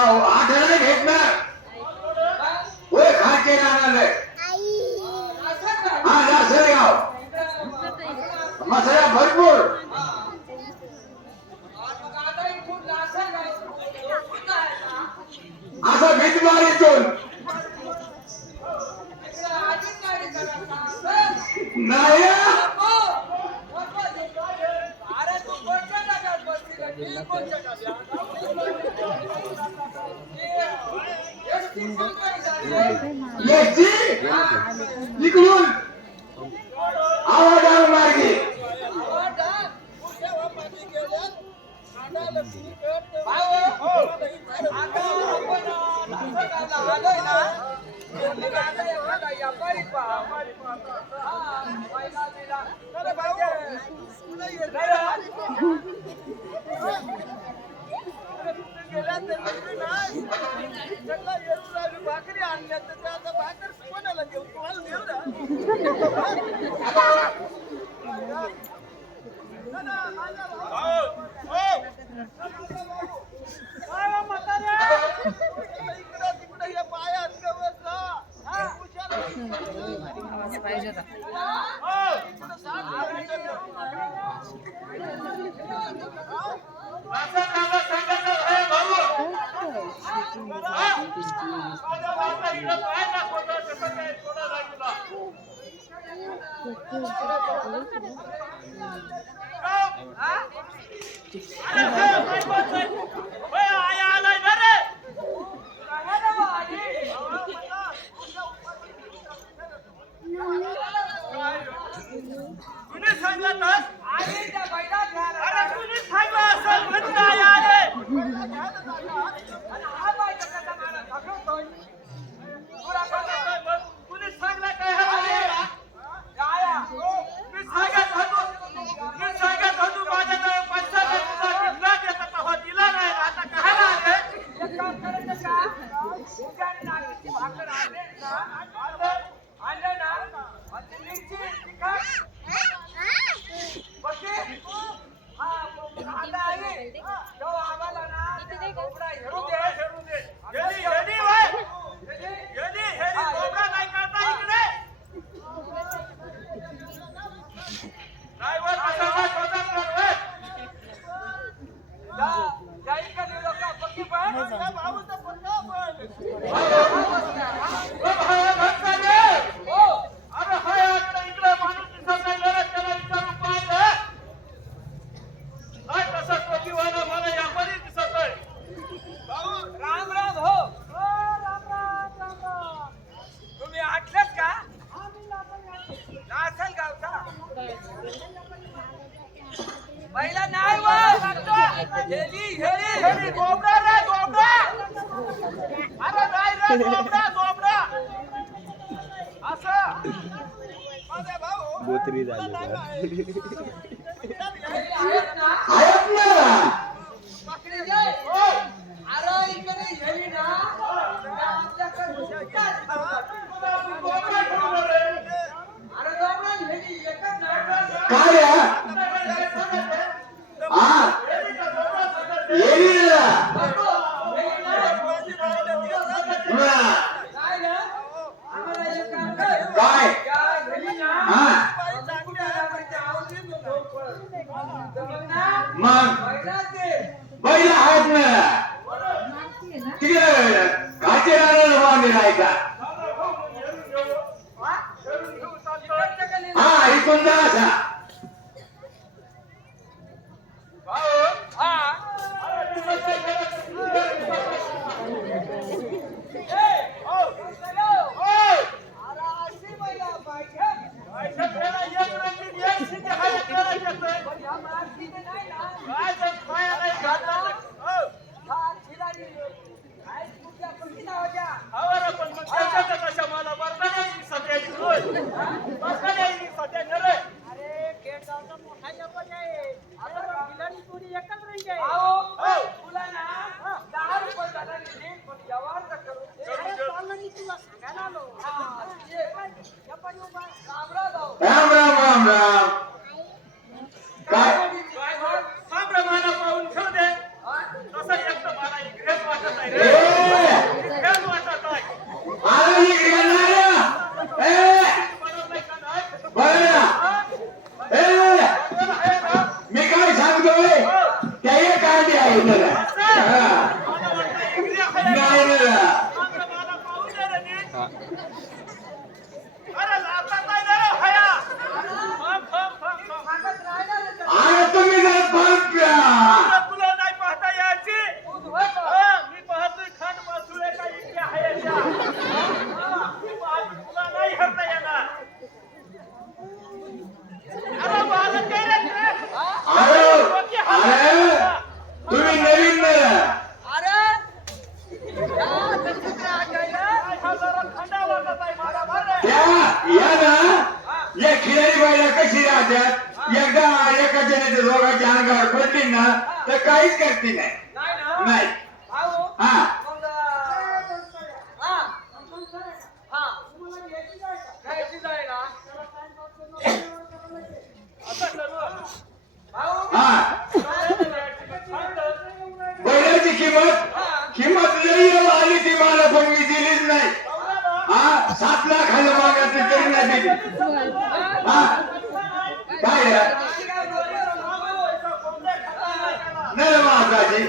आढळ भेटणार होय खाचे राहणार हा लासलगाव मसाला भरपूर असं भेटणार इथून नाही पाहिजे Oh, huh? या या ना. या खिलारी बायला कशी राहतात एकदा एका जणाच्या रोगाच्या अंगावर पडली ना तर काहीच करते नाही. नाही. हा. बैलाची किंमत? किंमत लई आली ती मला पण मी दिलीच नाही. हा सात लाख हजार मागायचे काय नाही महाराजी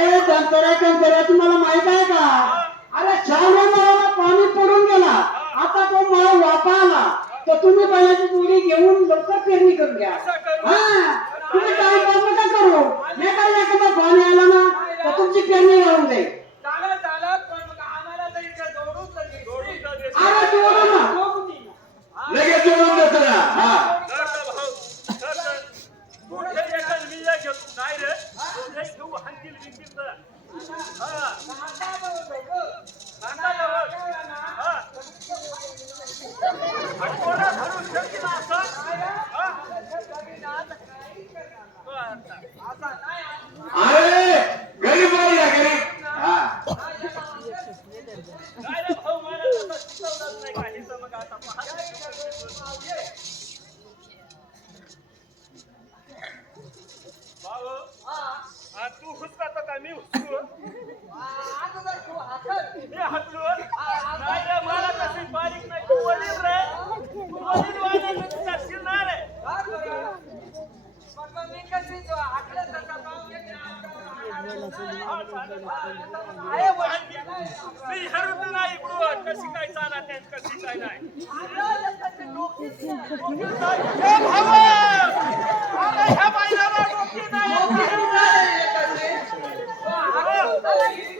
अरे कंपरा कंपरा तुम्हाला माहिती you.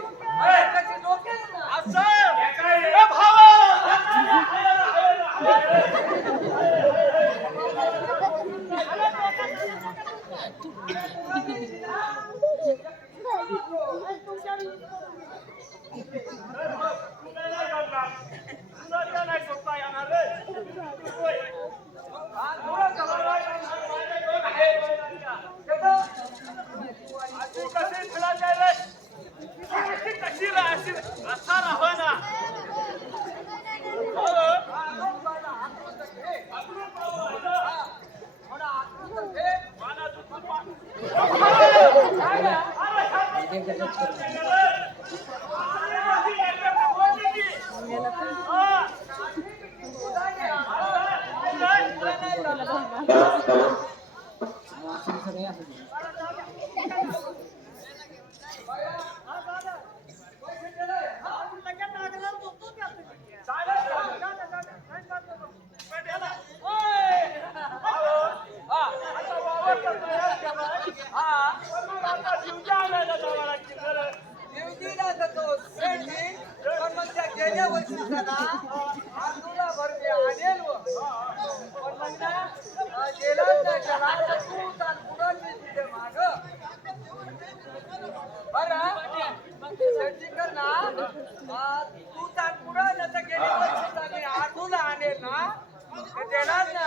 ना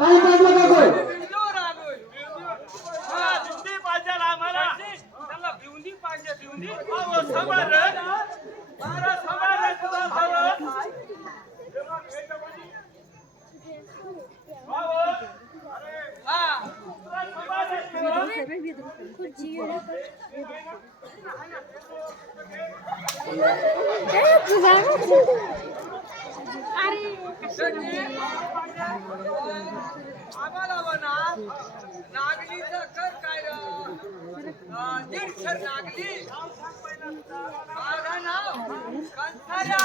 பாய் आम्हाला म्हणा नागलीचा कर काय दीडशर नागली. माझा नाव कंसाऱ्या.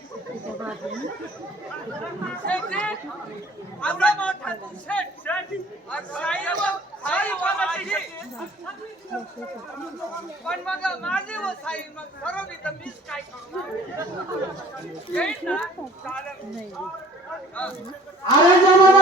पण मग माझे व साई मग ठरवली तर मीच काय करू अरे जमाना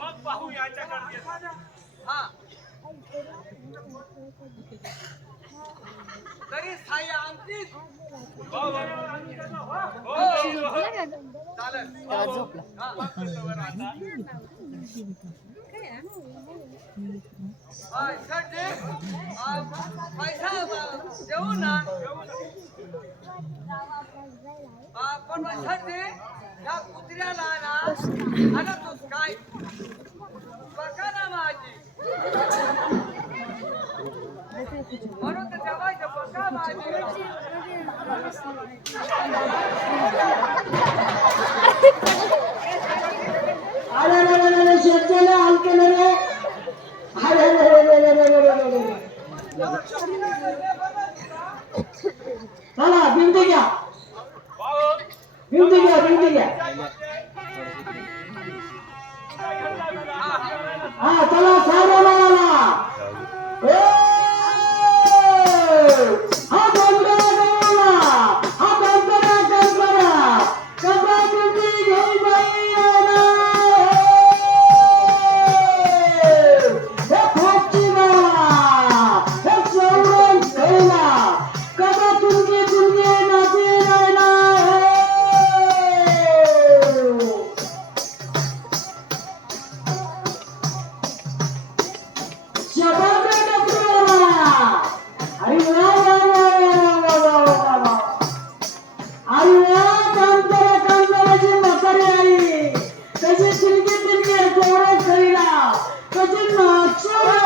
मग पाहू याच्याकडे तरी स्थायी आमचीच पैसा देऊ ना पण वसंती या कुत्र्याला ना आणि तूच काय? बघा ना माझी. म्हणून तर जमायचं बघा माझी. शेतकऱ्याला आणखी नाही अरे चला बिंदू घ्या. भिंती घ्या भिंती घ्या. हा चला साहेब Hadi kalksana.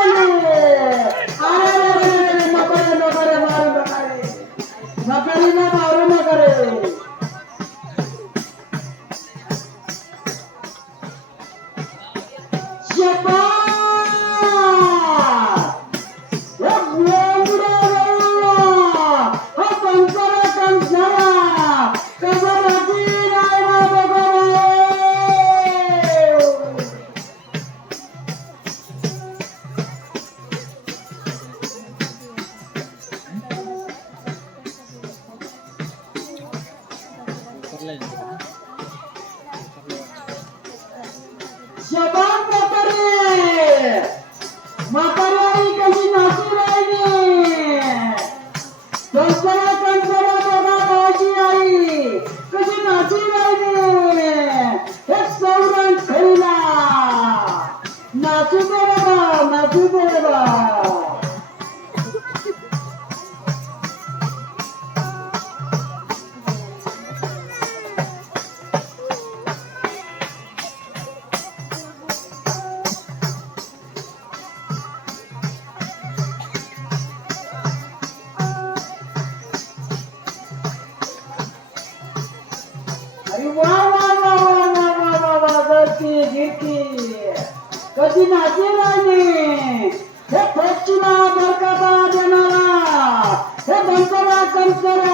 করো